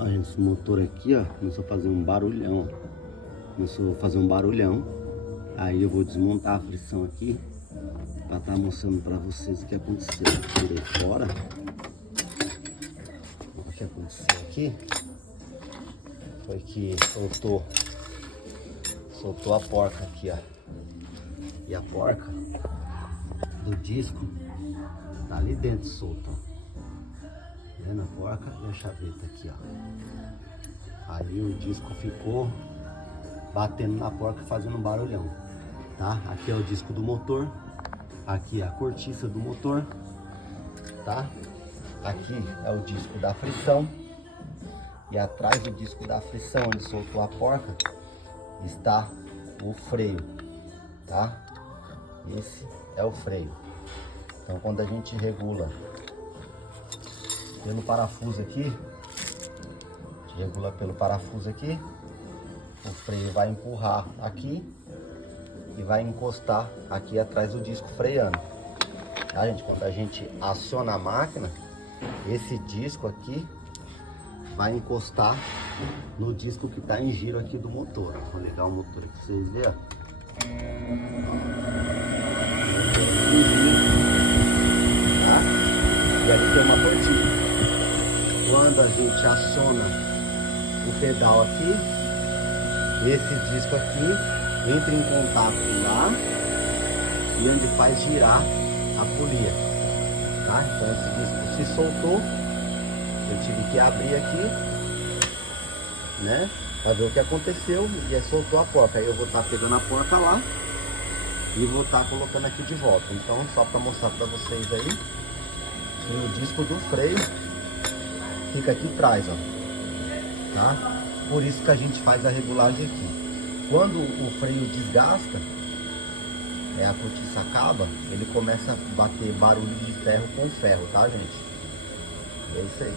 Ó, gente, esse motor aqui, ó, começou a fazer um barulhão. Aí eu vou desmontar a frição aqui pra estar mostrando pra vocês o que aconteceu. Tirei fora. O que aconteceu aqui foi que soltou a porca aqui, ó. E a porca do disco tá ali dentro solta, ó. Vendo a porca e a chaveta aqui, ó. Aí o disco ficou batendo na porca, fazendo um barulhão, tá? Aqui é o disco do motor, aqui é a cortiça do motor, tá? Aqui é o disco da frição e atrás do disco da frição, onde soltou a porca, está o freio, tá? Esse é o freio. Então quando a gente regula pelo parafuso aqui, o freio vai empurrar aqui e vai encostar aqui atrás do disco freando, tá, gente? Quando a gente aciona a máquina, esse disco aqui vai encostar no disco que está em giro aqui do motor. Vou ligar o motor aqui pra vocês verem. Tá? E aqui tem uma portinha. Quando a gente aciona o pedal aqui, esse disco aqui entra em contato lá e onde faz girar a polia, tá? Então esse disco se soltou, eu tive que abrir aqui, né, para ver o que aconteceu, e aí soltou a porca. Aí eu vou estar pegando a porca lá e vou estar colocando aqui de volta. Então só para mostrar para vocês aí, que o disco do freio fica aqui atrás, ó, tá? Por isso que a gente faz a regulagem aqui. Quando o freio desgasta, a cortiça acaba, ele começa a bater barulho de ferro com ferro, tá, gente? É isso aí.